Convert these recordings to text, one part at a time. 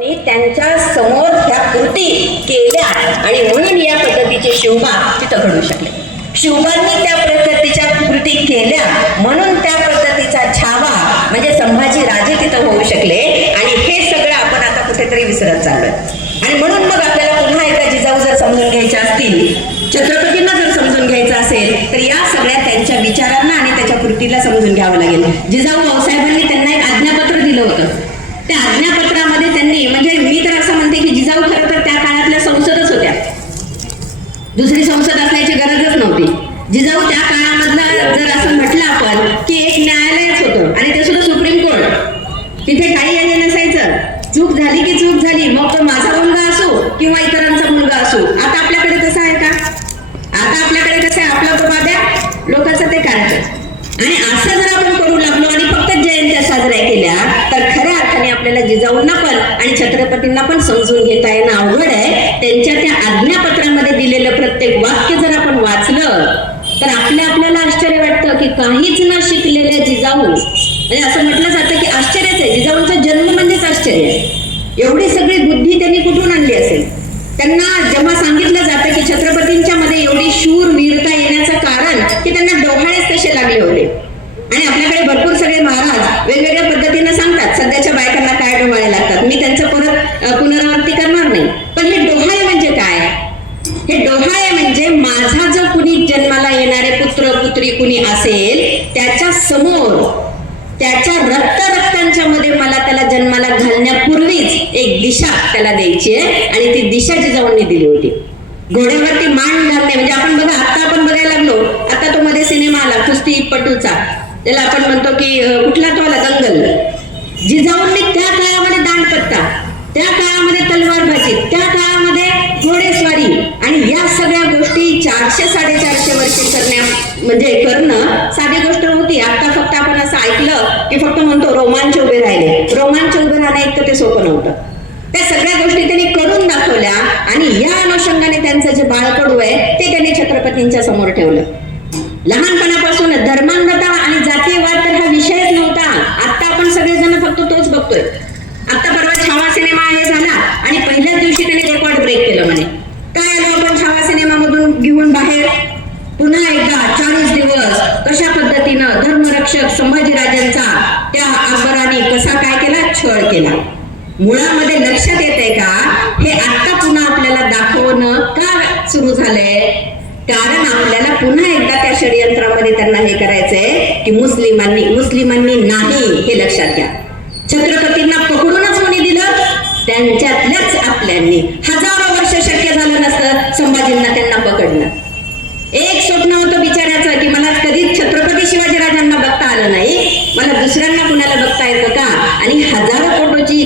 त्यांच्या समोर ह्या कृती केल्या आणि म्हणून या पद्धतीचे शिवबा तिथं घडू शकले. शिवबांनी त्या पद्धतीच्या कृती केल्या म्हणून त्या पद्धतीचा छावा म्हणजे संभाजी राजे तिथं होऊ शकले. आणि हे सगळं आपण आता कुठेतरी विसरत चाललोय. आणि म्हणून मग आपल्याला पुन्हा एकदा जिजाऊ जर समजून घ्यायचे असतील, छत्रपतींना जर समजून घ्यायचं असेल तर या सगळ्या त्यांच्या विचारांना आणि त्याच्या कृतीला समजून घ्यावं लागेल. जिजाऊ भाऊसाहेबांनी त्यांना एक आज्ञापत्र दिलं होतं. त्या आज्ञापत्रामध्ये त्यांनी म्हणजे मी तर असं म्हणते की जिजाऊ खरं तर त्या काळातल्या संसदच होत्या. दुसरी संसद असण्याची गरजच नव्हती. जिजाऊ त्या काळामधलं जर असं म्हटलं आपण की एक न्यायालयच होतं आणि ते सुद्धा सुप्रीम कोर्ट. तिथे काही हे नसायचं. चूक झाली की चूक झाली, मग तो माझा मुलगा असो किंवा इतरांचा मुलगा असो. आता आपल्याकडे तसं आहे का? आता आपल्याकडे कसं आहे, आपला तो बाब्या लोकांचं ते कार्य. आणि असं जर आपण करू लागलो आणि फक्त जयंत्या साजऱ्या केल्या तर खऱ्या अर्थाने आपल्याला जिजाऊंना पण आणि छत्रपतींना पण समजून घेता येणं अवघड आहे. त्यांच्या त्या आज्ञापत्रामध्ये दिलेलं प्रत्येक वाक्य जर आपण वाचलं तर आपल्याला आश्चर्य वाटतं की काहीच न शिकलेल्या जिजाऊ, म्हणजे असं म्हटलं जातं की आश्चर्यच आहे. जिजाऊंचा जन्म म्हणजेच आश्चर्य आहे. एवढी सगळी बुद्धी त्यांनी कुठून आणली असेल? त्यांना जेव्हा सांगितलं जातं की छत्रपतींच्या मध्ये एवढी शूरवीरता येण्याचं कारण की त्यांना डोहाळेच तसे लागले होते. आणि आपल्याकडे भरपूर सगळे महाराज वेगवेगळ्या पद्धतीने सांगतात सध्याच्या बायकांना काय डोहाळे लागतात. मी त्यांचं परत पुनरावृत्ती करणार नाही. पण हे डोहाळे म्हणजे काय? हे डोहाळे म्हणजे माझा जो कुणी जन्माला येणारे पुत्र पुत्री कुणी असेल त्याच्या समोर त्याच्या रक्तांच्या मध्ये मला त्याला जन्माला घालण्यापूर्वीच एक दिशा त्याला द्यायची आहे. आणि ती दिशा जिजाऊंनी दिली होती. घोड्यावरती मान घालणे म्हणजे आपण बघा आता आपण बघायला लागलो. आता तो मध्ये सिनेमा आला कुस्तीपटूचा, त्याला आपण म्हणतो की कुठला तो आला दंगल. जिजाऊंनी त्या काळामध्ये दांडपट्टा, त्या काळामध्ये तलवारबाजी, त्या काळामध्ये घोडेस्वारी आणि या सगळ्या गोष्टी 400-450 वर्षे म्हणजे करणं साधी गोष्ट नव्हती. आता फक्त आपण असं ऐकलं की फक्त म्हणतो रोमांच उभे राहिले. रोमांच उभे राहणं इतकं ते सोपं नव्हतं. त्या सगळ्या गोष्टी त्यांनी करून दाखवल्या आणि या अनुषंगाने त्यांचं जे बाळकडू आहे ते त्यांनी छत्रपतींच्या समोर ठेवलं. लहानपणापासून धर्मांधता आणि जातीयवाद तर हा विषयच नव्हता. आता आपण सगळेजण फक्त तोच बघतोय. आता परवा छावा सिनेमा हे झाला आणि पहिल्याच दिवशी त्यांनी रेकॉर्ड ब्रेक केलं. म्हणे काय आलो आपण छावा सिनेमामधून घेऊन बाहेर पुन्हा एकदा 40 दिवस कशा पद्धतीनं धर्मरक्षक संभाजीराजांचा त्या अकबराने कसा काय केला, छळ केला. मुळामध्ये लक्षात येते का हे आता पुन्हा आपल्याला दाखवणं का सुरू झालंय? कारण आपल्याला पुन्हा एकदा त्या षडयंत्रामध्ये त्यांना हे करायचंय की मुस्लिमांनी नाही हे लक्षात घ्या. छत्रपतींना पकडूनच कोणी दिलं? त्यांच्यातल्याच आपल्यांनी. हजारो वर्ष शक्य झालं नसतं संभाजींना त्यांना पकडणं. एक स्वप्न होतं बिचाऱ्याचं की मला कधीच छत्रपती शिवाजीराजांना बघता आलं नाही, मला दुसऱ्यांना कुणाला बघता येतं का? आणि हजारो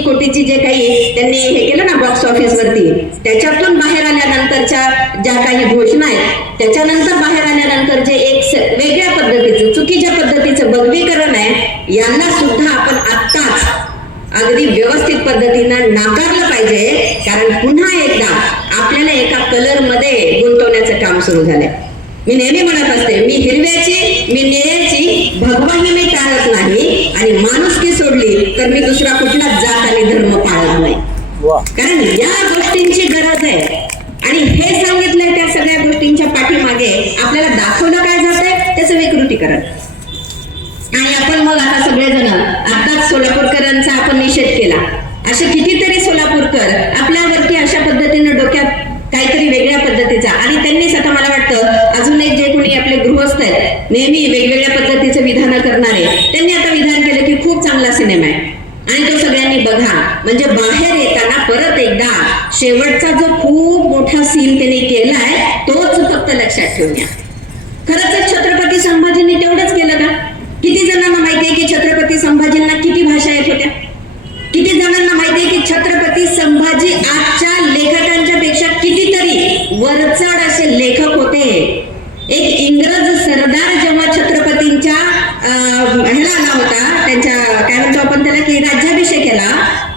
कोटीची जे काही त्यांनी हे केलं ना बॉक्स ऑफिस वरती, त्याच्यातून बाहेर आल्यानंतरच्या ज्या काही घोषणा आहेत, त्याच्यानंतर बाहेर आल्यानंतर जे एक वेगळ्या पद्धतीचं चुकीच्या पद्धतीचं बघवीकरण आहे, यांना सुद्धा आपण आत्ताच अगदी व्यवस्थित पद्धतीनं नाकारलं पाहिजे. कारण पुन्हा एकदा आपल्याला एका कलर मध्ये गुंतवण्याचं काम सुरू झालंय. मी नेहमी म्हणत असते मी हिरव्याची, मी निळ्याची, भगवाही मी टाळत नाही आणि माणुसकी सोडली तर मी दुसरा कुठलाच जात आणि धर्म पाळत नाही. कारण या गोष्टींची गरज आहे. आणि हे सांगितलंय त्या सगळ्या गोष्टींच्या पाठीमागे आपल्याला दाखवलं काय जातंय त्याचं विकृतीकरण. आणि आपण मग आता सगळेजण आताच सोलापूरकरांचा आपण निषेध केला. असे कितीतरी सोलापूरकर आपल्यावरती अशा पद्धतीनं डोक्यात काहीतरी वेगळ्या पद्धतीचा आणि त्यांनीच आता मला वाटतं अजून एक जे कोणी आपले गृहस्थ आहेत नेहमी वेगवेगळ्या पद्धतीचं विधान करणारे, त्यांनी आता विधान केलं की खूप चांगला सिनेमा आहे आणि तो सगळ्यांनी बघा. म्हणजे बाहेर येताना परत एकदा शेवटचा जो खूप मोठा सीन त्यांनी केलाय तोच फक्त लक्षात ठेवून या. खरंच छत्रपती संभाजींनी तेवढंच केलं का? किती जणांना माहिती आहे की छत्रपती संभाजींना किती भाषा येत होत्या? किती जणांना माहिती आहे की छत्रपती संभाजी आजच्या लेखकांच्या पेक्षा कितीतरी वरचढ असे लेखक होते. एक इंग्रज सरदार जेव्हा छत्रपतींच्या ह्याला आला होता, त्यांच्या काय म्हणतो आपण त्याला की राज्याभिषेक केला,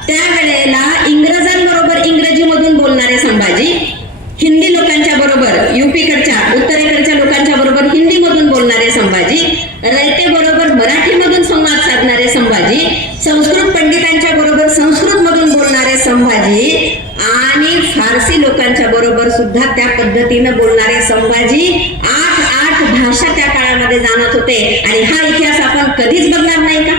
त्यावेळेला इंग्रजांबरोबर इंग्रजीमधून बोलणारे संभाजी, हिंदी लोकांच्या बरोबर युपीकडच्या उत्तरेकडच्या लोकांच्या बरोबर हिंदीमधून बोलणारे संभाजी, रयते बरोबर मराठीमधून संवाद साधणारे संभाजी, संभाजी आणि फारसी लोकांच्या बरोबर सुद्धा त्या पद्धतीनं बोलणारे संभाजी 8 भाषा त्या काळामध्ये जाणत होते. आणि हा इतिहास आपण कधीच बघणार नाही का?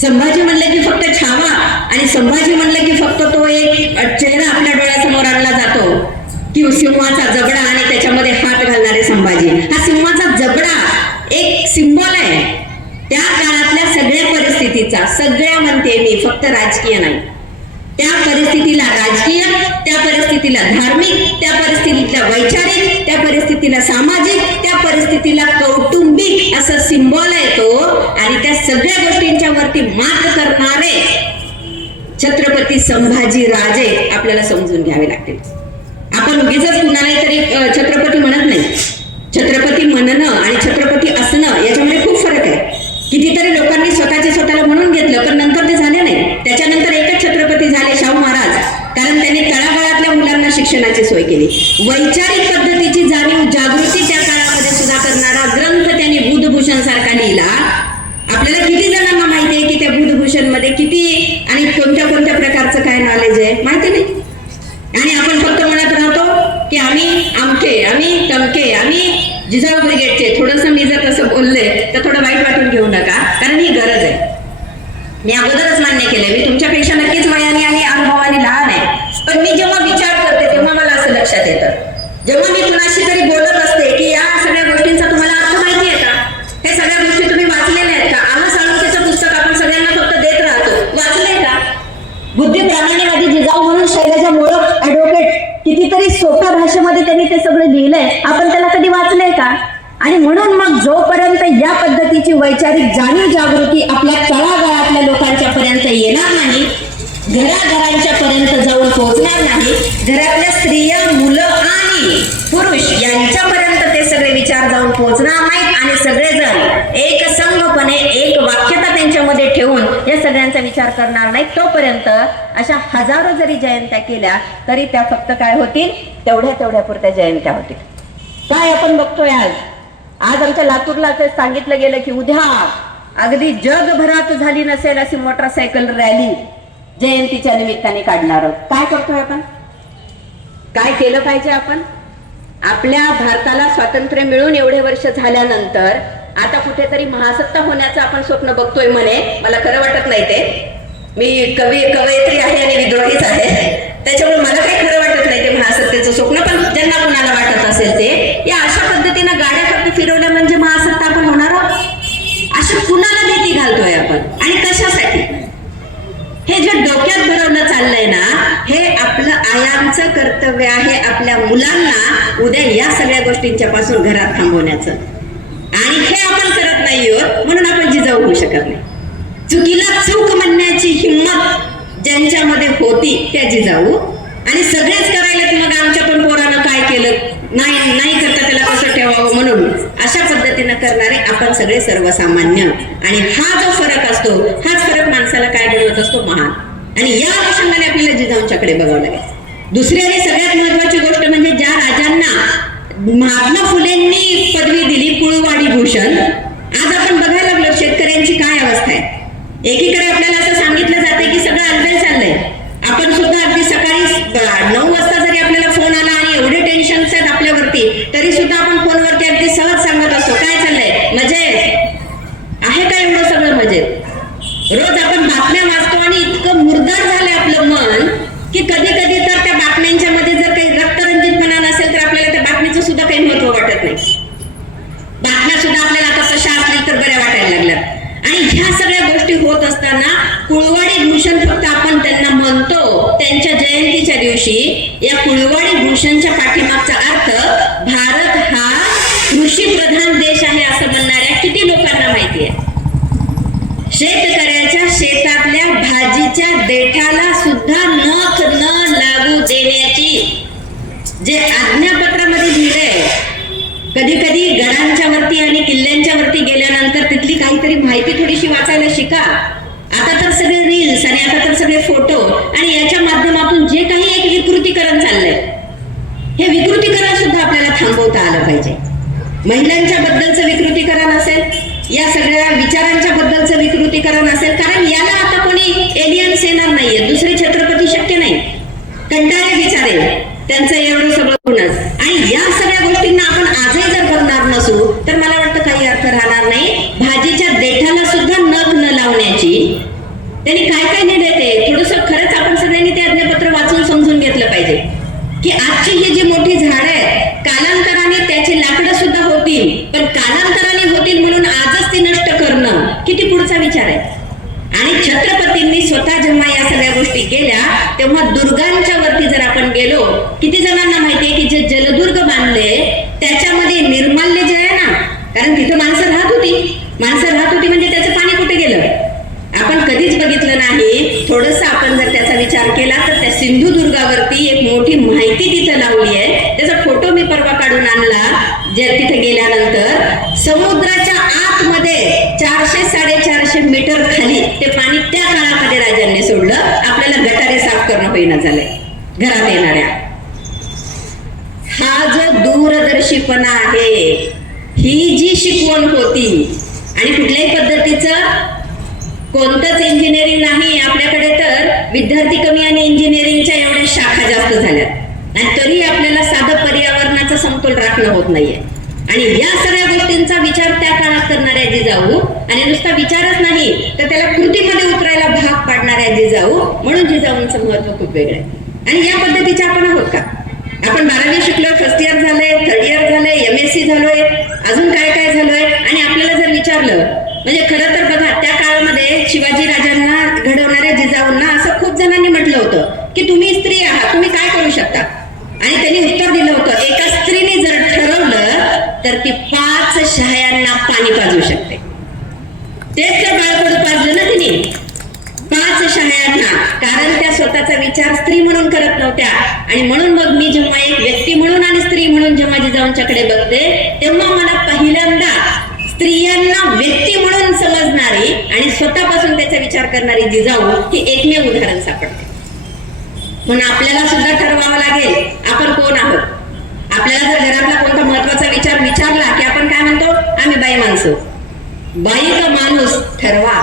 संभाजी म्हणले की फक्त छावा आणि संभाजी म्हणले की फक्त तो एक चेहरा आपल्या डोळ्यासमोर आणला जातो की सिंहाचा जबडा आणि त्याच्यामध्ये हात घालणारे संभाजी. हा सिंहाचा जबडा एक सिंबॉल आहे त्या काळातल्या सगळ्या परिस्थितीचा. सगळ्या म्हणते मी, फक्त राजकीय नाही. त्या परिस्थितीला राजकीय, त्या परिस्थितीला धार्मिक, त्या परिस्थितीला वैचारिक, त्या परिस्थितीला सामाजिक, त्या परिस्थितीला कौटुंबिक असं सिंबॉल आहे तो. आणि त्या सगळ्या गोष्टींच्या वरती मात करणारे छत्रपती संभाजी राजे आपल्याला समजून घ्यावे लागतील. आपण उगीच कुणालाही तरी छत्रपती म्हणत नाही. छत्रपती म्हणणं आणि छत्रपती असणं याच्यामध्ये खूप फरक आहे. कितीतरी लोकांनी स्वतःला म्हणून घेतलं पण नंतर ते झाले नाही. त्याच्यानंतर एकच छत्रपती झाले, शाहू महाराज, कारण त्यांनी तळागाळातल्या मुलांना शिक्षणाची सोय केली. वैचारिक पद्धतीची जाणीव जागृती त्या काळामध्ये सुद्धा करणारा ग्रंथ त्यांनी बुधभूषण सारखा लिहिला. आपल्याला किती जणांना माहिती आहे की त्या बुधभूषण मध्ये किती आणि कोणत्या कोणत्या प्रकारचं काय नॉलेज आहे माहिती नाही. आणि आपण फक्त म्हणत राहतो की आम्ही अमके, आम्ही तमके, आम्ही जिजाऊ ब्रिगेडचे. थोडंसं मी जर तसं बोलले तर थोडं वाईट वाटून घेऊ नका, कारण ही गरज आहे. मी अगोदरच मान्य केलंय, मी तुमच्यापेक्षा नक्कीच वयाने आणि अनुभवाने लहान आहे. पण मी जेव्हा विचार करते तेव्हा मला असं लक्षात येतं, जेव्हा मी कुणाशी तरी बोलत असते की या सगळ्या गोष्टींचा तुम्हाला अर्थ माहिती आहे का? हे सगळ्या गोष्टी तुम्ही वाचलेल्या आहेत का? आलं साळुंखेचं पुस्तक आपण सगळ्यांना फक्त देत राहतो, वाचलंय का? बुद्धी प्रामाण्यवादी जिजाऊ म्हणून शैलजा मोळक ऍडव्होकेट कितीतरी सोप्या भाषेमध्ये त्यांनी ते सगळं लिहिलंय, आपण त्याला कधी वाचलंय का? आणि म्हणून मग जोपर्यंत या पद्धतीची वैचारिक जाणीव जागृती आपल्या तळागाळातल्या लोकांच्या पर्यंत येणार नाही, घराघरांच्या पर्यंत जाऊन पोहोचणार नाही, घरातल्या स्त्रिया, मुलं आणि पुरुष यांच्यापर्यंत ते सगळे विचार जाऊन पोहोचणार नाहीत आणि सगळेजण एक संघपणे एक वाक्यता त्यांच्यामध्ये ठेवून या सगळ्यांचा विचार करणार नाहीत, तोपर्यंत अशा हजारो जरी जयंत्या केल्या तरी त्या फक्त काय होतील, तेवढ्या पुरत्या जयंत्या होतील. काय आपण बघतोय आज आमच्या लातूरला असं सांगितलं गेलं की उद्या अगदी जगभरात झाली नसेल अशी मोटरसायकल रॅली जयंतीच्या निमित्ताने काढणार आहोत. काय करतोय आपण? काय केलं पाहिजे आपण? आपल्या भारताला स्वातंत्र्य मिळून एवढे वर्ष झाल्यानंतर आता कुठेतरी महासत्ता होण्याचं आपण स्वप्न बघतोय म्हणे. मला खरं वाटत नाही ते. मी कवयित्री आहे आणि विद्रोहीच आहे, त्याच्यामुळे मला काही खरं वाटत नाही ते महासत्तेचं स्वप्न. पण ज्यांना कुणाला वाटत असेल ते, या अशा पद्धतीनं गाड्या फक्त फिरवल्या म्हणजे महासत्ता आपण होणार आहोत? अशा कुणाला भीती घालतोय आपण आणि कशासाठी? हे जे डोक्यात भरवलं चाललंय ना, हे आपलं आयांचं कर्तव्य आहे आपल्या मुलांना उद्या या सगळ्या गोष्टींच्या पासून घरात थांबवण्याचं. आणि हे आपण करत नाही आहोत म्हणून आपण जिजाऊ होऊ शकत नाही. चुकीला चूक म्हणण्याची हिंमत ज्यांच्यामध्ये होती त्या जिजाऊ, आणि सगळेच करायला मग आमच्या पण पोरानं काय केलं नाही करता त्याला कसं ठेवावं म्हणून अशा पद्धतीनं करणारे आपण सगळे सर्वसामान्य. आणि हा जो फरक असतो, हाच फरक माणसाला काय बनवत असतो? महान. आणि या अनुषंगाने आपल्याला जिजाऊंच्याकडे बघावं लागेल. दुसरी आणि सगळ्यात महत्वाची गोष्ट म्हणजे ज्या राजांना महात्मा फुलेंनी पदवी दिली, कुळवाडी भूषण, आज आपण बघायला लागलो शेतकऱ्यांची काय अवस्था आहे. एकीकडे आपल्याला असं सांगितलं जाते की सगळं अनवेल चाललंय. आपण सुद्धा अगदी सकाळी 9 वाजता जरी आपल्याला फोन आला आणि एवढे टेन्शन आहेत आपल्यावरती, तरी सुद्धा आपण फोनवरती अगदी सहज सांगत असतो काय चाललंय, मजेत आहे का? एवढं सगळं मजेत. रोज आपण बातम्या वाचतो आणि इतकं मुरदार झालंय आपलं मन की कधी कधी तर त्या बातम्यांच्या मध्ये जर काही रक्तरंजितपणा नसेल तर आपल्याला त्या बातमीचं सुद्धा काही महत्व वाटत नाही. बातम्या सुद्धा आपल्याला आता तशा असल्या तर बऱ्या वाटायला लागल्या. आणि ह्या सगळ्या गोष्टी होत असताना कुळवाडी भूषण फक्त आपण त्यांना म्हणतो त्यांच्या जयंतीच्या दिवशी. या कुळवाडी भूषणच्या पाठीमागचा अर्थ, भारत हा कृषी प्रधान देश आहे असं म्हणणाऱ्या किती लोकांना माहिती आहे? शेतकऱ्याच्या शेतातल्या भाजीच्या देठाला सुद्धा नख न लागू देण्याची जे आज्ञापत्रामध्ये लिहिलंय. कधी कधी गडांच्या वरती आणि किल्ल्यांच्या वरती गेल्यानंतर तिथली काहीतरी माहिती थोडीशी वाचायला शिका. आता तर सगळे रील्स आणि आता तर सगळे फोटो आणि याच्या माध्यमातून जे काही एक विकृतीकरण चाललंय, हे विकृतीकरण सुद्धा आपल्याला थांबवता आलं पाहिजे. महिलांच्या बद्दलचं विकृतीकरण असेल, या सगळ्या विचारांच्या बद्दलचं विकृतीकरण असेल, कारण याला आता कोणी एलियन्स येणार नाहीये. दुसरे छत्रपती कंटाळे बिचारे, त्यांचं एवढं सगळं होणंच. आणि या सगळ्या गोष्टींना आपण आजही जर बघणार नसू तर मला वाटतं काही अर्थ राहणार नाही. भाजीच्या देठाला सुद्धा नख न लावण्याची त्यांनी काय काय लिहिलंय ते थोडस खरंच आपण सगळ्यांनी ते आज्ञापत्र वाचून समजून घेतलं पाहिजे की आजची ही जी मोठी झाडं आहेत कालांतराने त्याची लाकडं सुद्धा होतील, पण कालांतराने होतील म्हणून आजच ती नष्ट करणं किती पुढचा विचार आहे. आणि छत्रपतींनी स्वतः जेव्हा या सगळ्या गोष्टी केल्या तेव्हा दुर्गांच्या वरती जर आपण गेलो, किती जणांना माहितीये की जे जलदुर्ग बांधले त्याच्यामध्ये निर्माल्य जे आहे ना, कारण तिथं माणसं राहत होती म्हणजे त्याचं पाणी कुठे गेलं आपण कधीच बघितलं नाही. थोडस आपण जर त्याचा विचार केला तर त्या सिंधुदुर्गावरती एक मोठी माहिती तिथं लावली आहे. त्याचा फोटो मी परवा काढून आणला. जे तिथे गेल्यानंतर समुद्राच्या आतमध्ये 400-450 मीटर खाली ते पाणी त्या काळामध्ये राजांनी सोडलं. आपल्याला गटारे साफ करणं होईना झालंय घरात येणाऱ्या. हा जो दूरदर्शीपणा आहे, ही जी शिकवण होती, आणि कुठल्याही पद्धतीचं कोणतंच इंजिनिअरिंग नाही आपल्याकडे, तर विद्यार्थी कमी आणि इंजिनिअरिंगच्या एवढ्या शाखा जास्त झाल्यात आणि तरी आपल्याला साधं पर्यावरणाचा समतोल राखणं होत नाहीये. आणि या सगळ्या गोष्टींचा विचार त्या काळात करणाऱ्या जिजाऊ, आणि नुसता विचारच नाही तर त्याला कृतीमध्ये उतरायला भाग पाडणाऱ्या जिजाऊ, म्हणून जिजाऊंचं महत्व खूप वेगळं आहे. आणि या पद्धतीचे आपण आहोत का? आपण 12वी शिकलो, फर्स्ट इयर झालंय, थर्ड इयर झालंय, MSc झालोय, अजून काय काय झालोय. आणि आपल्याला जर विचारलं, म्हणजे खरं तर बघा त्या काळामध्ये शिवाजी राजांना घडवणाऱ्या जिजाऊंना असं खूप जणांनी म्हटलं होतं की तुम्ही स्त्री आहात, तुम्ही काय करू शकता. आणि त्यांनी उत्तर दिलं होतं, एका स्त्रीने जर ठरवलं तर ती 5 शहायांना पाणी पाजू शकते. तेच त्या बाळकडून पाजलं ना तिने 5 शहायांना, कारण त्या स्वतःचा विचार स्त्री म्हणून करत नव्हत्या. आणि म्हणून मग मी जेव्हा एक व्यक्ती म्हणून आणि स्त्री म्हणून जेव्हा जिजाऊंच्याकडे बघते तेव्हा मला पहिल्यांदा स्त्रियांना व्यक्ती म्हणून समजणारी आणि स्वतःपासून त्याचा विचार करणारी जिजाऊ ही एकमेव उदाहरण सापडते. म्हणून आपल्याला सुद्धा ठरवावं लागेल आपण कोण आहोत. आपल्याला जर घरातला कोणता महत्वाचा विचार विचारला की आपण काय म्हणतो, आम्ही बाई माणसं. बाई का माणूस ठरवा.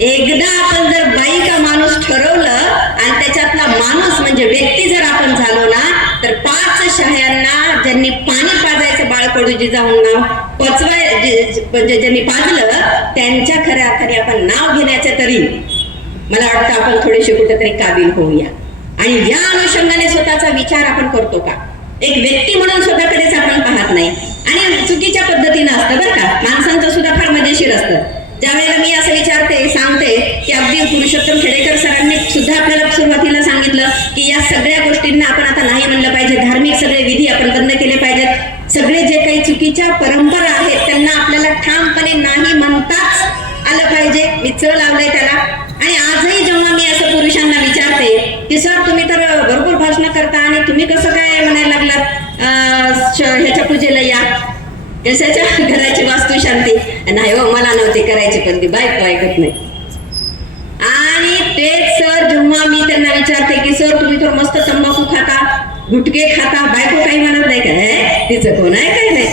एकदा आपण जर बाई का माणूस ठरवलं आणि त्याच्यातला माणूस म्हणजे व्यक्ती जर आपण झालो ना, तर 5 शहायांना ज्यांनी पाणी पाजायचं बाळकडू जिजाऊंना म्हणजे ज्यांनी पाजलं त्यांच्या खऱ्या अर्थाने आपण नाव घेण्याच्या तरी मला वाटतं आपण थोडेसे कुठेतरी काबिल होऊया. आणि या अनुषंगाने स्वतःचा विचार आपण करतो का? एक व्यक्ती म्हणून स्वतःकडेच आपण पाहत नाही. आणि चुकीच्या पद्धतीनं असतं बरं का, माणसांचं सुद्धा फार मजेशीर असतं. ज्यावेळेला मी असं विचारते सांगते की अगदी पुरुषोत्तम खेडेकर सरांनी सुद्धा आपल्याला सुरुवातीला सांगितलं की या सगळ्या गोष्टींना आपण आता नाही म्हणलं पाहिजे. धार्मिक सगळे विधी आपण बंद केले पाहिजेत. सगळे जे काही चुकीच्या परंपरा आहेत त्यांना आपल्याला ठामपणे नाही म्हणताच आलं पाहिजे. मी चळ लावलंय त्याला. आणि आजही जेव्हा मी असं पुरुषांना विचारते की सर तुम्ही तर भरपूर भाषण करता आणि तुम्ही कसं काय म्हणायला लागलात ह्याच्या पूजेला या, कशाच्या घराची वास्तुशांती, नाही हो मला नव्हती करायची पण ती बायको ऐकत नाही. आणि तेच सर जेव्हा मी त्यांना विचारते की सर तुम्ही तर मस्त तंबाखू खाता, गुटखे खाता, बायको काही म्हणत नाही का, तिचं कोण आहे काय नाही.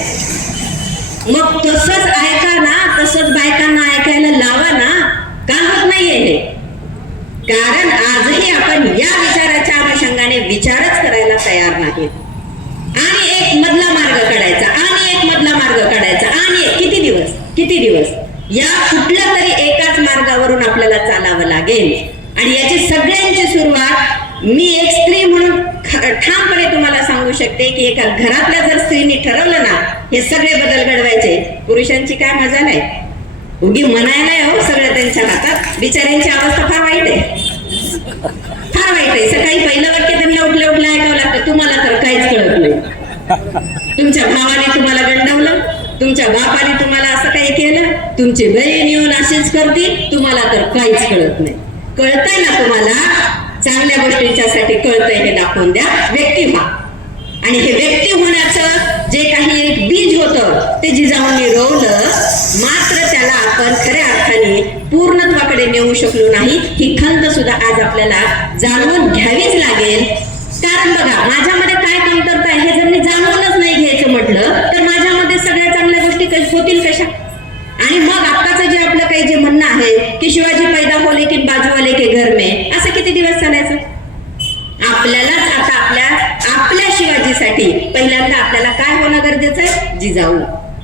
मग तसंच ऐका ना, तसंच बायकांना ऐकायला लावा ना. का होत नाहीये हे? कारण आजही आपण या विचाराच्या अनुषंगाने विचारच करायला तयार नाही. आणि एक मधला मार्ग काढायचा, आणि एक मधला मार्ग काढायचा, आणि किती दिवस या कुठल्या तरी एकाच मार्गावरून आपल्याला चालावं लागेल. आणि याची सगळ्यांची सुरुवात मी एक स्त्री म्हणून ठामपणे तुम्हाला सांगू शकते की एका घरातल्या जर स्त्रीने ठरवलं ना हे सगळे बदल घडवायचे, पुरुषांची काय मजा नाही. उगी म्हणायला हो सगळं त्यांच्या हातात. बिचाऱ्यांची अवस्था फार वाईट आहे, फार वाईट आहे. सकाळी पहिलं वाक्य त्यांना उठल्या उठल्या ऐकावं लागतं, तुम्हाला तर काहीच कळत नाही. तुमच्या भावाने तुम्हाला गंडवलं, तुमच्या बापाने तुम्हाला असं काही केलं, तुमची बहीण येऊन अशीच करते, तुम्हाला तर काहीच कळत नाही. कळतंय ना तुम्हाला, चांगल्या गोष्टींच्यासाठी कळतंय हे दाखवून द्या. व्यक्ती व्हा. आणि हे व्यक्ती होण्याचं जे काही एक बीज होतं ते जिजाऊंनी रोवलं, मात्र त्याला आपण खऱ्या अर्थाने पूर्णत्वाकडे नेऊ शकलो नाही. ही खंत सुद्धा आज आपल्याला जाणून घ्यावीच लागेल. कारण बघा माझ्यामध्ये काय कमतरता आहे हे जर मी जाणूनच नाही घ्यायचं म्हटलं तर माझ्यामध्ये सगळ्या चांगल्या गोष्टी होतील कशा. आणि मग आत्ताचं जे आपलं काही जे म्हणणं आहे की शिवाजी पैदा हो लेकिन बाजू वाले के घर में, असं किती दिवस चालायचं. आपल्यालाच आता आपल्या शिवाजीसाठी पहिल्यांदा आपल्याला काय होणं गरजेचं आहे? जिजाऊ.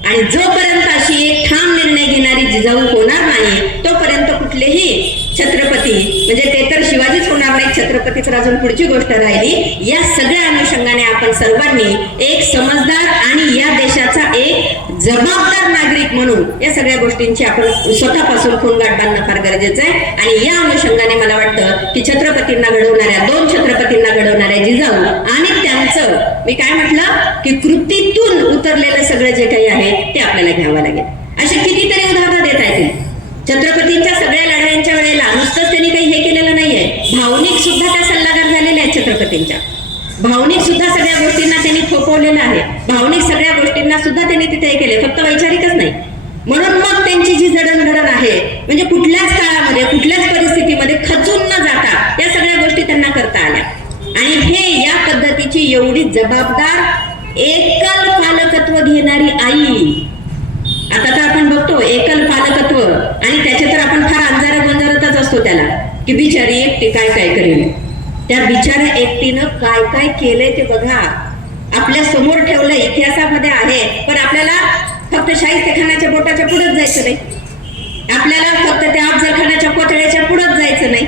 आणि जोपर्यंत अशी एक ठाम निर्णय घेणारी जिजाऊ होणार नाही तोपर्यंत कुठलेही छत्रपती, म्हणजे ते तर शिवाजीच होणार नाही, छत्रपती तर अजून पुढची गोष्ट राहिली. या सगळ्या अनुषंगाने आपण सर्वांनी एक समजदार आणि या देशाचा एक जबाबदार नागरिक म्हणून या सगळ्या गोष्टींची आपण स्वतःपासून खूणगाठ बांधणं फार गरजेचं आहे. आणि या अनुषंगाने मला वाटतं की छत्रपतींना घडवणाऱ्या, दोन छत्रपतींना घडवणाऱ्या जिजाऊ आणि त्यांचं, मी काय म्हटलं की कृतीतून उतरलेलं सगळं जे काही आहे ते आपल्याला घ्यावं लागेल. अशी कितीतरी उदाहरणं देता येतील. छत्रपतींच्या सगळ्या लढाईंच्या वेळेला नुसतंच त्यांनी काही हे केलेलं नाहीये, भावनिक सुद्धा त्या सल्लागार झालेल्या आहेत छत्रपतींच्या. भावनिक सुद्धा सगळ्या गोष्टींना त्यांनी थोपवलेलं आहे, भावनिक सगळ्या गोष्टींना सुद्धा त्यांनी तिथे हे केले, फक्त वैचारिकच नाही. म्हणून मग त्यांची जी जडणघडण आहे, म्हणजे कुठल्याच काळामध्ये कुठल्याच परिस्थितीमध्ये खचून न जाता या सगळ्या गोष्टी त्यांना करता आल्या. आणि हे या पद्धतीची एवढी जबाबदार एकल पालकत्व घेणारी आई, आता तर आपण बघतो एकल पालकत्व, आणि त्याचे तर आपण फार अंजारतच असतो त्याला, की बिचारी एकटी काय काय करेल. त्या बिचाऱ्या एकटीनं काय काय केलंय ते बघा, आपल्या समोर ठेवलं, इतिहासामध्ये आहे. पण आपल्याला फक्त शाहिस्तेखानाच्या बोटाच्या पुढेच जायचं नाही, आपल्याला फक्त त्या अफजलखानाच्या कोथळ्याच्या पुढेच जायचं नाही.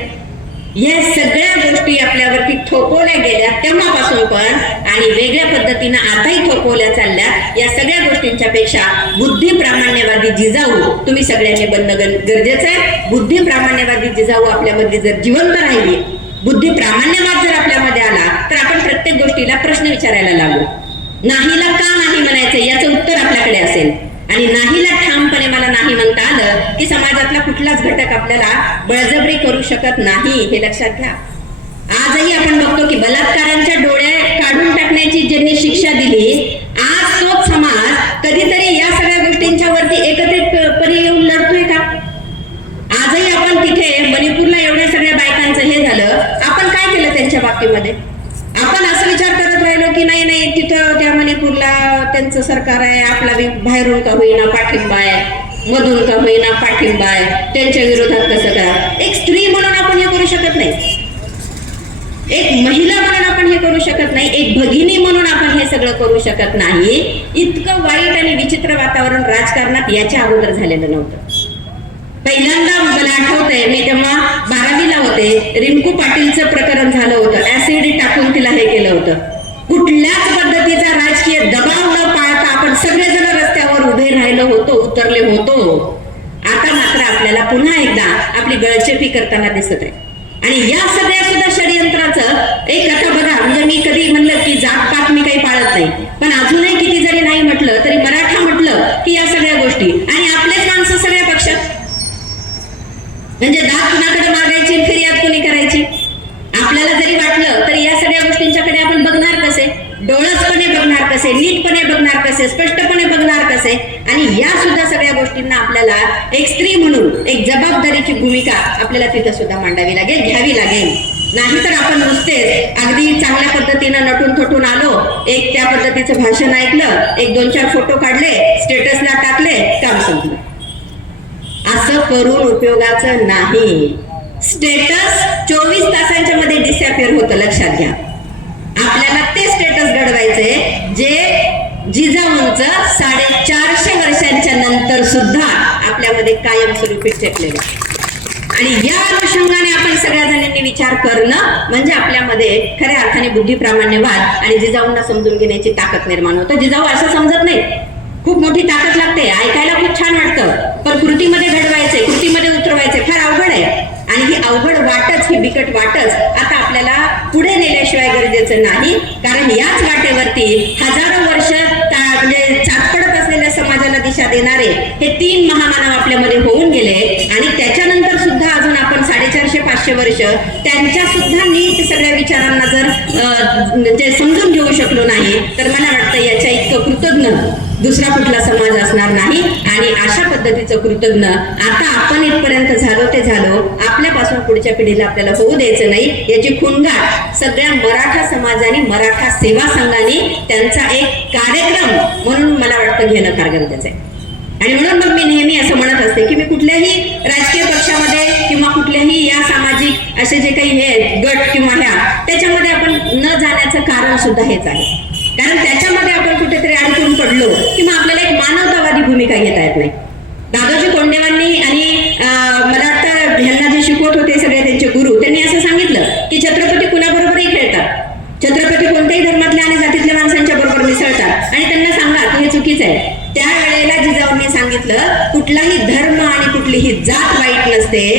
या सगळ्या गोष्टी आपल्यावरती थोपवल्या गेल्या तेव्हापासून पण, आणि वेगळ्या पद्धतीनं आताही थोपवल्या चालल्या. या सगळ्या गोष्टींच्या पेक्षा बुद्धी प्रामाण्यवादी जिजाऊ तुम्ही सगळ्यांनी बनणं गरजेचं आहे. बुद्धी प्रामाण्यवादी जिजाऊ आपल्यामध्ये जर जिवंत राहिली, बुद्धी प्रामाण्यवाद जर आपल्यामध्ये आला, तर आपण प्रत्येक गोष्टीला प्रश्न विचारायला लागू. नाहीला का नाही म्हणायचं याचं उत्तर आपल्याकडे असेल, आणि नाहीला ठामपणे मला नाही म्हणता आलं की समाजातला कुठलाच घटक आपल्याला बळजबरी करू शकत नाही, हे लक्षात घ्या. आजही आपण बघतो की बलात्कारांच्या डोळे काढून टाकण्याची ज्यांनी शिक्षा दिली, आज तोच समाज कधीतरी या सगळ्या गोष्टींच्या वरती एकत्रितपणे येऊन लढतोय का? आजही आपण तिथे मणिपूरला एवढ्या सगळ्या बायकांचं हे झालं, आपण काय केलं त्यांच्या बाबतीमध्ये? आपण असं विचार करत राहिलो की नाही नाही तिथं त्या मणिपूरला त्यांचं सरकार आहे, आपला बाहेरून का होईना पाठिंबा आहे, मधून का होईना पाठिंबा आहे, त्यांच्या विरोधात कसं करा. एक स्त्री म्हणून आपण हे करू शकत नाही, एक महिला म्हणून आपण हे करू शकत नाही, एक भगिनी म्हणून आपण हे सगळं करू शकत नाही. इतकं वाईट आणि विचित्र वातावरण राजकारणात याच्या अगोदर झालेलं नव्हतं. पहिल्यांदा मला आठवतंय, मी तेव्हा 12वीला होते, रिंकू पाटीलचं प्रकरण झालं होतं, ऍसिड टाकून तिला हे केलं होतं. कुठल्याच पद्धतीचा राजकीय दबाव न पाळता आपण सगळेजण रस्त्यावर उभे राहिलो होतो, उतरले होतो. आता मात्र आपल्याला पुन्हा एकदा आपली गळचेपी करताना दिसत आहे. आणि या सगळ्या सुद्धा षडयंत्राचं एक कथा बघा, म्हणजे मी कधी म्हणलं की जातपात मी काही पाळत नाही, पण अजूनही किती जरी नाही म्हटलं तरी मराठा म्हटलं की या सगळ्या गोष्टी, आणि आपलेच माणसं सगळ्या पक्षात, म्हणजे दात कुणाकडे मागायची, फिर्याद कुणी करायची. आपल्याला जरी वाटलं तरी या सगळ्या गोष्टींच्याकडे आपण बघणार कसे, डोळसपणे बघणार कसे, नीटपणे बघणार कसे, स्पष्टपणे बघणार कसे. आणि या सुद्धा सगळ्या गोष्टींना आपल्याला एक स्त्री म्हणून एक जबाबदारीची भूमिका आपल्याला तिथं सुद्धा मांडावी लागेल, घ्यावी लागेल. नाहीतर आपण नुसतेच अगदी चांगल्या पद्धतीनं नटून थटून आलो, एक त्या पद्धतीचं भाषण ऐकलं, एक 2-4 फोटो काढले, स्टेटसला टाकले, काम संपलं. असं करून उपयोगाचं नाही. स्टेटस 24 तासांच्या मध्ये डिसअपिअर होतं, लक्षात घ्या. आपल्याला ते स्टेटस घडवायचे जे जिजाऊंचं 450 वर्षांच्या नंतर सुद्धा आपल्यामध्ये कायमस्वरूपी टेकलेलं. आणि या अनुषंगाने आपण सगळ्या जणांनी विचार करणं म्हणजे आपल्यामध्ये खऱ्या अर्थाने बुद्धी प्रामाण्यवाद आणि जिजाऊंना समजून घेण्याची ताकद निर्माण होतं. जिजाऊ असं समजत नाही, खूप मोठी ताकद लागते, ऐकायला खूप छान वाटतं, पण कृतीमध्ये घडवायचे, कृतीमध्ये उतरवायचे फार अवघड आहे. आणि ही अवघड वाटच, ही बिकट वाटच आता आपल्याला पुढे नेल्याशिवाय गरजेचं नाही. कारण याच वाटेवरती हजारो वर्ष म्हणजे चाचपडत असलेल्या समाजाला दिशा देणारे हे 3 महामानव आपल्यामध्ये होऊन गेले. आणि त्याच्यानंतर सुद्धा अजून आपण 450-500 वर्ष त्यांच्या सुद्धा नीट सगळ्या विचारांना जर समजून घेऊ शकलो नाही, तर मला वाटतं याच्या इतकं कृतज्ञ दुसरा कुठला समाज असणार नाही. आणि अशा पद्धतीचं कृतज्ञ आता आपण इथपर्यंत झालो ते झालो, आपल्यापासून पुढच्या पिढीला आपल्याला होऊ द्यायचं नाही. याची खूणगाठ सगळ्या मराठा समाजाने, मराठा सेवा संघाने त्यांचा एक कार्यक्रम म्हणून मला वाटतं घेणं फार गरजेचं आहे. आणि म्हणून मग मी नेहमी असं म्हणत असते की मी कुठल्याही राजकीय पक्षामध्ये किंवा कुठल्याही या सामाजिक असे जे काही हे गट किंवा ह्या त्याच्यामध्ये आपण कारण सुद्धा हेच आहे. कारण त्याच्यामध्ये आपण कुठेतरी अडकून पडलो की मग आपल्याला एक मानवतावादी भूमिका घेता येत नाही. दादोजी कोंडदेवांनी आणि मला वाटतं ह्यांना जे शिकवत होते सगळे त्यांचे गुरु, त्यांनी असं सांगितलं की छत्रपती कुणाबरोबरही खेळतात, छत्रपती कोणत्याही धर्मातल्या आणि जातीतल्या माणसांच्या बरोबर मिसळतात आणि त्यांना सांगा की हे चुकीचं आहे. त्यावेळेला जिजाऊंनी सांगितलं कुठलाही धर्म आणि कुठलीही जात वाईट नसते,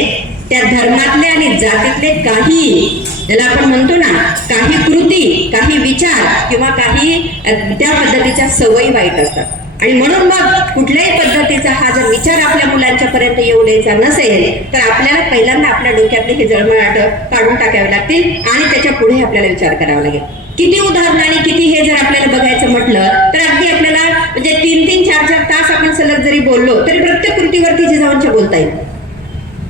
त्या धर्मातले आणि जातीतले काही, ज्याला आपण म्हणतो ना, काही कृती, काही विचार किंवा काही त्या पद्धतीच्या सवयी वाईट असतात. आणि म्हणून मग कुठल्याही पद्धतीचा हा जर विचार आपल्या मुलांच्या पर्यंत येऊ द्यायचा नसेल तर आपल्याला पहिल्यांदा आपल्या डोक्यातले हे जळमळाट काढून टाकावे लागतील आणि त्याच्या पुढे आपल्याला विचार करावा लागेल. किती उदाहरण आणि किती हे जर आपल्याला बघायचं म्हटलं तर अगदी आपल्याला म्हणजे 3-3, 4-4 तास आपण सलग जरी बोललो तरी प्रत्येक कृतीवरती जिजाऊंच्या बोलता येईल.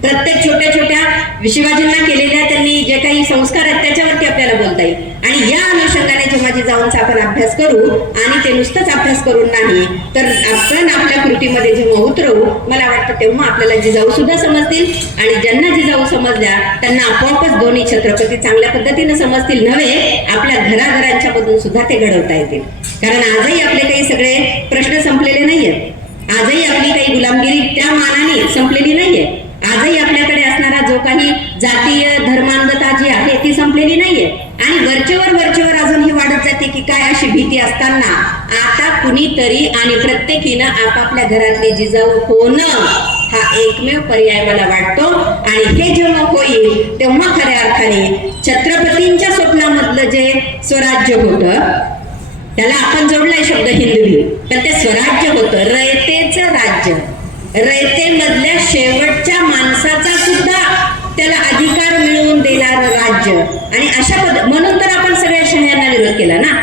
प्रत्येक छोट्या छोट्या शिवाजींना केलेल्या त्यांनी जे काही संस्कार आहेत त्याच्यावरती आपल्याला बोलता येईल. आणि या अनुषंगाने जेव्हा जिजाऊंचा आपण अभ्यास करू आणि ते नुसतंच अभ्यास करून नाही तर आपण आपल्या कृतीमध्ये जेव्हा उतरवू, मला वाटतं तेव्हा आपल्याला जिजाऊ सुद्धा समजतील आणि ज्यांना जिजाऊ समजल्या त्यांना आपोआपच दोन्ही छत्रपती चांगल्या पद्धतीने समजतील नव्हे, आपल्या घराघरांच्या मधून सुद्धा ते घडवता येतील. कारण आजही आपले काही सगळे प्रश्न संपलेले नाहीयेत, आजही आपली काही गुलामगिरी त्या मानाने संपलेली नाहीये, आजही आपल्याकडे असणारा जो काही जातीय धर्मांधता जी आहे ती संपलेली नाहीये. आणि वरचेवर अजून ही वाढत जाते की काय अशी भीती असताना आता कुणीतरी आणि प्रत्येकीनं आपापल्या घरातली जिजाऊ होणं हा एकमेव पर्याय मला वाटतो. आणि हे जेव्हा होईल तेव्हा खऱ्या अर्थाने छत्रपतींच्या स्वप्नामधलं जे स्वराज्य होतं त्याला आपण जोडलाय शब्द हिंदवी, पण ते स्वराज्य होतं रयतेचं राज्य, रयतेमधल्या शेवटच्या माणसाचा सुद्धा त्याला अधिकार मिळवून देणारं राज्य. आणि अशा म्हणून तर आपण सगळ्या शह्यांना विरोध केला ना.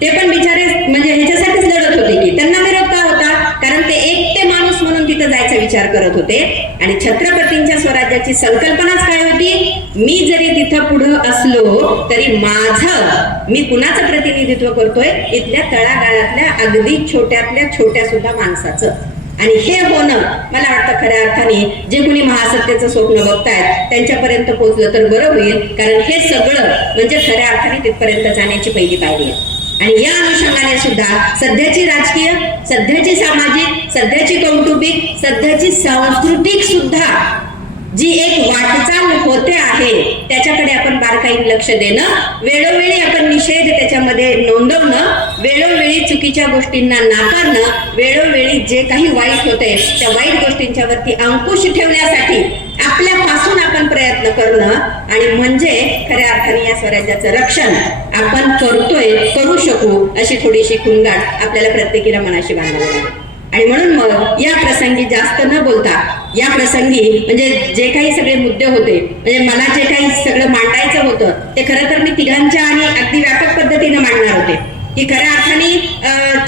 ते पण बिचारे म्हणजे ह्याच्यासाठीच लढत होते की त्यांना विरोध का होता, कारण ते एकटे माणूस म्हणून तिथं जायचा विचार करत होते. आणि छत्रपतींच्या स्वराज्याची संकल्पनाच काय होती, मी जरी तिथं पुढं असलो तरी माझं, मी कुणाचं प्रतिनिधित्व करतोय, इथल्या तळागाळातल्या अगदी छोट्यातल्या छोट्या सुद्धा माणसाचं. आणि हे होणं मला वाटतं खऱ्या अर्थाने जे कोणी महासत्तेचं स्वप्न बघतायत त्यांच्यापर्यंत पोहोचलं तर बरं होईल. कारण हे सगळं म्हणजे खऱ्या अर्थाने तिथपर्यंत जाण्याची पहिली पायरी आहे. आणि या अनुषंगाने सुद्धा सध्याची राजकीय, सध्याची सामाजिक, सध्याची कौटुंबिक, सध्याची सांस्कृतिक सुद्धा जी एक वाटचाल होते आहे त्याच्याकडे आपण बारकाईने लक्ष देणं, वेळोवेळी आपण निषेध त्याच्यामध्ये नोंदवणं, वेळोवेळी चुकीच्या गोष्टींना नाकारणं, वेळोवेळी जे काही वाईट होते त्या वाईट गोष्टींच्यावरती अंकुश ठेवण्यासाठी आपल्यापासून आपण प्रयत्न करणं. आणि म्हणजे खऱ्या अर्थाने या स्वराज्याचं रक्षण आपण करतोय, करू शकू अशी थोडीशी खुणगाट आपल्याला प्रत्येकीला मनाशी बांधावी लागेल. आणि म्हणून मग या प्रसंगी जास्त न बोलता, या प्रसंगी म्हणजे जे काही सगळे मुद्दे होते, म्हणजे मला जे काही सगळं मांडायचं होतं ते खरं तर मी तिघांच्या आणि अगदी व्यापक पद्धतीने मांडणार होते की खऱ्या अर्थाने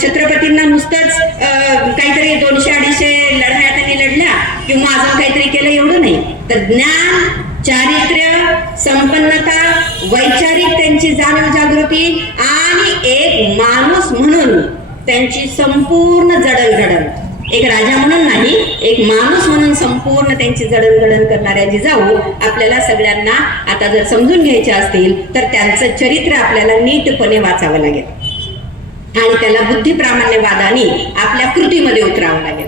छत्रपतींना नुसतंच काहीतरी 200-250 लढाया त्यांनी लढल्या किंवा अजून काहीतरी केलं एवढं नाही, तर ज्ञान, चारित्र्य, संपन्नता, वैचारिक त्यांची जाणीव जागृती आणि एक माणूस म्हणून त्यांची संपूर्ण जडणघडण, एक राजा म्हणून नाही एक माणूस म्हणून संपूर्ण त्यांची जडणघडण करणाऱ्या जिजाऊ आपल्याला सगळ्यांना आता जर समजून घ्यायचे असतील तर त्यांचं चरित्र आपल्याला नीटपणे वाचावं लागेल आणि त्याला बुद्धिप्रामाण्यवादाने आपल्या कृतीमध्ये उतरावं लागेल.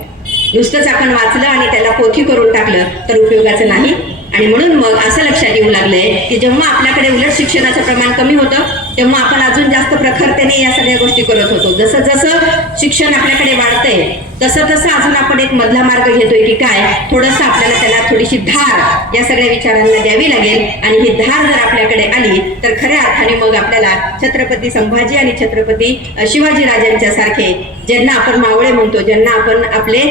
नुसतंच आपण वाचलं आणि त्याला पोथी करून टाकलं तर उपयोगाचं नाही. आणि म्हणून मग असं लक्षात येऊ लागलंय की जेव्हा आपल्याकडे उलट शिक्षणाचं प्रमाण कमी होतं तेव्हा आपण अजून जास्त प्रखरतेने या सगळ्या गोष्टी करत होतो. जसं जसं शिक्षण आपल्याकडे वाढतंय तसं तसं अजून आपण एक मधला मार्ग घेतोय की काय, थोडंसं आपल्याला त्याला थोडीशी धार या सगळ्या विचारांना द्यावी लागेल. आणि ही धार जर आपल्याकडे आली तर खऱ्या अर्थाने मग आपल्याला छत्रपती संभाजी आणि छत्रपती शिवाजी राजांच्या सारखे, ज्यांना आपण मावळे म्हणतो, ज्यांना आपण आपले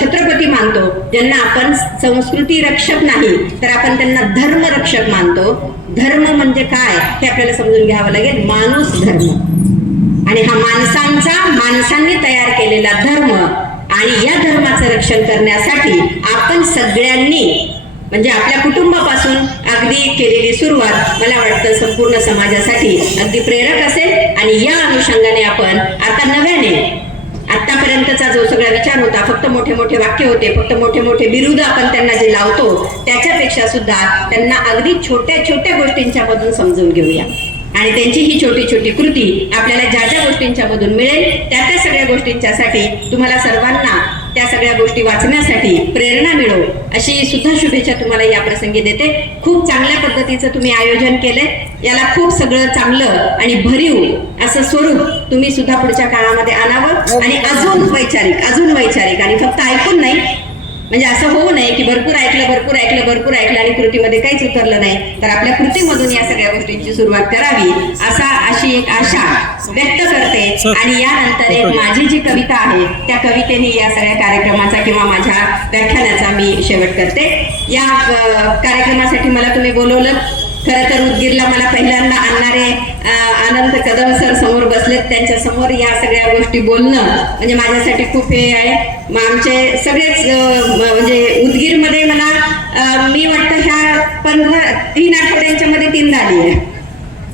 छत्रपती मानतो, ज्यांना आपण संस्कृती रक्षक नाही तर आपण त्यांना धर्म रक्षक मानतो. धर्म म्हणजे काय हे आपल्याला समजून घ्यावं लागेल. माणूस धर्म आणि हा माणसांनी तयार केलेला धर्म, आणि या धर्माचं रक्षण करण्यासाठी आपण सगळ्यांनी म्हणजे आपल्या कुटुंबापासून अगदी केलेली सुरुवात मला वाटतं संपूर्ण समाजासाठी अगदी प्रेरक असेल. आणि या अनुषंगाने आपण आता नव्याने आतापर्यंतचा जो सगळा विचार होता, फक्त मोठे मोठे वाक्य होते, फक्त मोठे मोठे बिरुद आपण त्यांना जे लावतो त्याच्यापेक्षा सुद्धा त्यांना अगदी छोट्या छोट्या गोष्टींच्या मधून समजून घेऊया. आणि त्यांची ही छोटी छोटी कृती आपल्याला ज्या ज्या गोष्टींच्या मधून मिळेल त्या त्या सगळ्या गोष्टींच्यासाठी तुम्हाला सर्वांना त्या सगळ्या गोष्टी वाचण्यासाठी प्रेरणा मिळो अशी सुद्धा शुभेच्छा तुम्हाला या प्रसंगी देते. खूप चांगल्या पद्धतीचं तुम्ही आयोजन केलंय. याला खूप सगळं चांगलं आणि भरीव असं स्वरूप तुम्ही सुद्धा पुढच्या काळामध्ये आणावं आणि अजून वैचारिक आणि फक्त ऐकून नाही, म्हणजे असं होऊ नये की भरपूर ऐकलं आणि कृतीमध्ये काहीच उतरलं नाही, तर आपल्या कृतीमधून या सगळ्या गोष्टींची सुरुवात करावी अशी एक आशा व्यक्त करते. आणि यानंतर एक माझी जी कविता आहे त्या कवितेने या सगळ्या कार्यक्रमाचा किंवा माझ्या व्याख्यानाचा मी शेवट करते. या कार्यक्रमासाठी मला तुम्ही बोलवलं. खरं तर उदगीरला मला पहिल्यांदा आणणारे आनंद कदम सर समोर बसलेत. त्यांच्या समोर या सगळ्या गोष्टी बोलणं म्हणजे माझ्यासाठी खूप हे आहे. मग आमचे सगळेच म्हणजे उदगीरमध्ये मला मी वाटतं ह्या 3 आठवड्यांच्या मध्ये 3दा आली आहे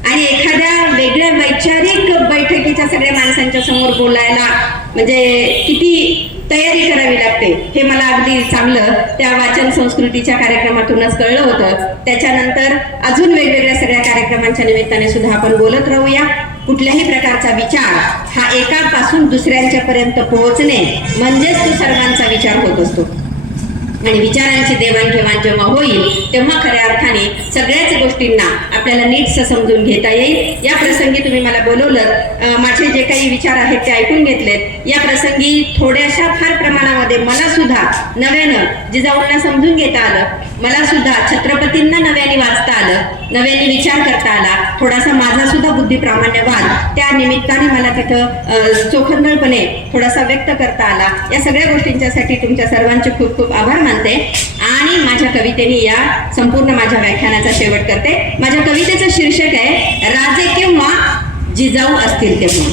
आणि एखाद्या वेगळ्या वैचारिक बैठकीच्या सगळ्या माणसांच्या समोर बोलायला म्हणजे किती तयारी करावी लागते हे मला अगदी चांगलं त्या वाचन संस्कृतीच्या कार्यक्रमातूनच कळलं होतं. त्याच्यानंतर अजून वेगवेगळ्या सगळ्या कार्यक्रमांच्या निमित्ताने सुद्धा आपण बोलत राहूया. कुठल्याही प्रकारचा विचार हा एकापासून दुसऱ्यांच्या पर्यंत पोहोचणे म्हणजेच तो सर्वांचा विचार होत असतो आणि विचारांची देवाणघेवाण जेव्हा होईल तेव्हा खऱ्या अर्थाने सगळ्याच गोष्टींना आपल्याला नीटसं समजून घेता येईल. या प्रसंगी तुम्ही मला बोलवलं, माझे जे काही विचार आहेत ते ऐकून घेतलेत. या प्रसंगी थोड्याशा फार प्रमाणामध्ये मला सुद्धा नव्यानं जिजाऊंना समजून घेता आलं, मला सुद्धा छत्रपतींना नव्याने वाचता आलं, नव्याने विचार करता आला. थोडासा माझा सुद्धा बुद्धिप्रामाण्यवाद त्या निमित्ताने मला तिथं चोखंदळपणे थोडासा व्यक्त करता आला. या सगळ्या गोष्टींच्यासाठी तुमच्या सर्वांचे खूप खूप आभार मानते आणि माझ्या कवितेने या संपूर्ण माझ्या व्याख्यानाचा शेवट करते. माझ्या कवितेचं शीर्षक आहे राजे किंवा जिजाऊ असतील तेव्हा.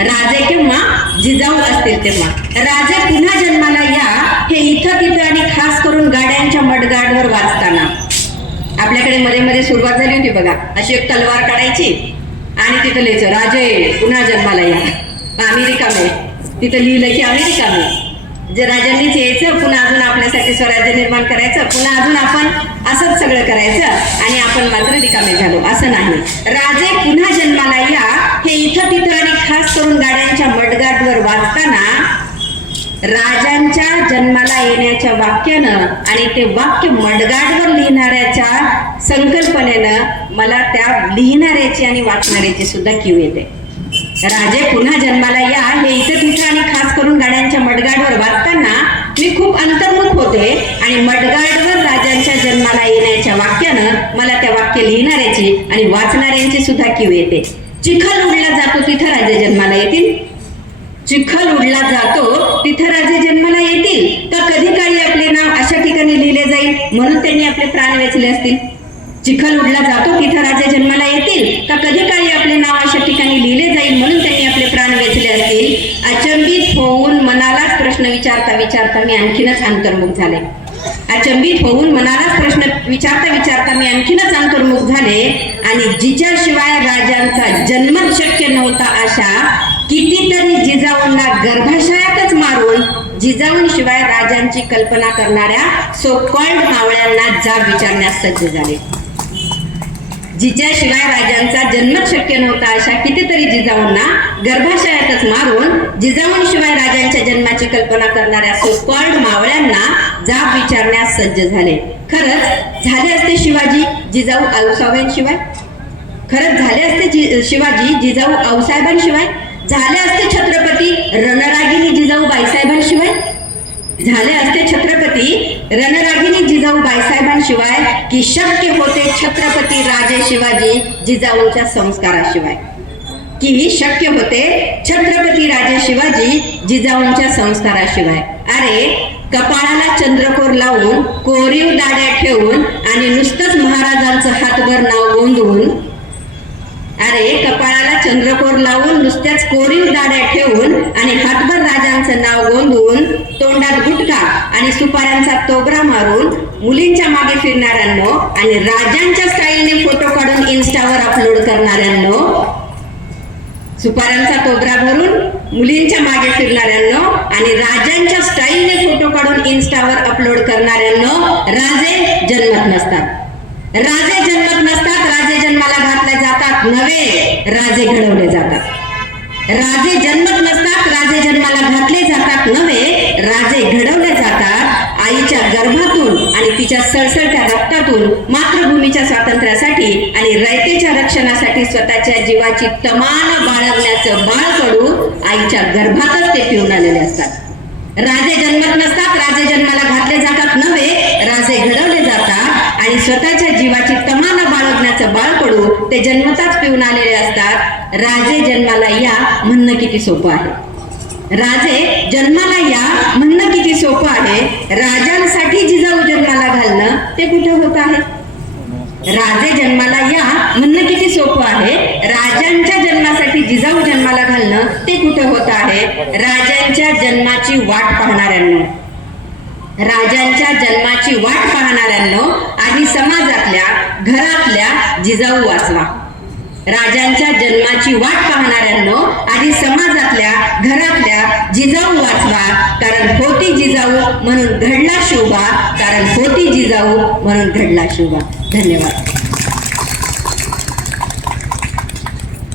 राजे किंवा जिजाऊ असतील तेव्हा. राजे पुन्हा जन्माला या हे इथं तिथं आणि खास करून गाड्यांच्या मडगाडवर वाचताना. आपल्याकडे मध्ये मध्ये सुरुवात झाली होती बघा, अशी एक तलवार काढायची आणि तिथं लिहायचं राजे पुन्हा जन्माला या, अमेरिका में. तिथं लिहिलं की अमेरिका में. जे राजांनीच यायचं, पुन्हा अजून आपल्यासाठी स्वराज्य निर्माण करायचं, पुन्हा अजून आपण असंच सगळं करायचं आणि आपण मात्र रिकामे झालो, असं नाही. राजे पुन्हा जन्माला या हे इथं तिथं आणि खास करून गाड्यांच्या मडगाडवर वाचताना राजांच्या जन्माला येण्याच्या वाक्यानं आणि ते वाक्य मडगाडवर लिहिणाऱ्याच्या संकल्पनेनं मला त्या लिहिणाऱ्याची आणि वाचणाऱ्याची सुद्धा कीव येते. राजे पुन्हा जन्माला या हे इथं तिथं आणि खास करून गाड्यांच्या मडगाडवर वाचताना मी खूप अंतर्मुख होते आणि मडगाडवर राजांच्या जन्माला येण्याच्या वाक्यानं मला त्या वाक्य लिहिणाऱ्याची आणि वाचणाऱ्यांची सुद्धा कीव येते. चिखल उडला जातो तिथं राजे जन्माला येतील. चिखल उडला जातो तिथं राजे जन्माला येतील. तर कधी काळी आपले नाव अशा ठिकाणी लिहिले जाईल म्हणून त्यांनी आपले प्राण वेचले असतील. चिखल उडला जातो तिथं राजे जन्माला येतील का कधी काळी आपले नाव अशा ठिकाणी लिहिले जाईल म्हणून त्यांनी आपले प्राण वेचले असतील. अचंबित होऊन मनालाच प्रश्न विचारता विचारता मी आणखीनच अंतर्मुख झाले. अचंबित होऊन मनालाच प्रश्न विचारता विचारता मी आणखीनच अंतर्मुख झाले आणि जिच्याशिवाय राजांचा जन्मच शक्य नव्हता अशा कितीतरी जिजाऊंना गर्भाशयातच मारून जिजाऊंशिवाय राजांची कल्पना करणाऱ्या सो कॉल्ड मावळ्यांना जाब विचारण्यास सज्ज झाले. जिच्याशिवाय राजांचा जन्मच शक्य नव्हता अशा कितीतरी जिजाऊंना गर्भाशयातच मारून जिजाऊंशिवाय राजांच्या जन्माची कल्पना करणाऱ्या सो कॉल्ड मावळ्यांना जाब विचारण्यास सज्ज झाले. खरंच झाले असते शिवाजी जिजाऊ आऊसाहेबांशिवाय. खरंच झाले असते शिवाजी जिजाऊ आऊसाहेबांशिवाय. झाले असते छत्रपती रणरागिणी जिजाऊ बाईसाहेबांशिवाय. झाले असते छत्रपती रणरागिणी जिजाऊ बाईसाहेबांशिवाय की शक्य होते छत्रपती राजे शिवाजी जिजाऊंच्या संस्काराशिवाय. की शक्य होते छत्रपती राजे शिवाजी जिजाऊंच्या संस्काराशिवाय. अरे कपाळाला चंद्रकोर लावून कोरीव दाड्या ठेवून आणि नुसतंच महाराजांचं हातभर नाव गोंधून. अरे कपाळाला चंद्रकोर लावून नुसत्याच कोरीव दाड्या ठेवून आणि हातभर राजांचं नाव गोंधून तोंडात गुटखा आणि सुपाऱ्यांचा तोबरा मारून मुलींच्या मागे फिरणाऱ्यांनो आणि राजांच्या स्टाईलने फोटो काढून इन्स्टावर अपलोड करणाऱ्यांनो. सुपाऱ्यांचा तोबरा भरून मुलींच्या मागे फिरणाऱ्यांनो आणि राजांच्या स्टाईलने फोटो काढून इन्स्टावर अपलोड करणाऱ्यांनो राजे जन्मत नसतात. राजे जन्मत नसतात. राजे जन्माला घातले जातात जातात नव्हे राजे घडवले जातात. राजे जन्मत नसतात, राजे जन्माला घातले जातात नव्हे राजे घडवले जातात. आईच्या गर्भातून आणि तिच्या सळसळत्या रक्तातून मातृभूमीच्या स्वातंत्र्यासाठी आणि रयतेच्या रक्षणासाठी स्वतःच्या जीवाची तमान बाळगण्याचं बाळ कडू आईच्या गर्भातच ते पिऊन आलेले असतात. राजे जन्मत नसतात, राजे जन्माला घातले जातात नव्हे राजे घडवले जातात आणि स्वतःच्या जीवाची तमान बाळगण्याचं बाळ कडू ते जन्मताच पिऊन आलेले असतात. राजे जन्माला या म्हणणं किती सोपं आहे. राजे जन्माला या म्हणणं किती सोपं आहे. राजांसाठी जिजाऊ जन्माला घालणं ते कुठे होत आहे. राजे जन्माला या म्हणणं किती सोपं आहे. राजांच्या जन्मासाठी जिजाऊ जन्माला घालणं ते कुठे होत आहे. राजांच्या जन्माची वाट पाहणाऱ्यांनो, राजांच्या जन्माची वाट पाहणाऱ्यांनो आधी समाजातल्या घरातल्या जिजाऊ वाचवा. राजांच्या जन्माची वाट पाहणाऱ्यांनो आधी समाजातल्या घरातल्या जिजाऊ वाचवा. कारण होती जिजाऊ म्हणून घडला शिवबा, कारण होती जिजाऊ म्हणून घडला शिवबा. धन्यवाद.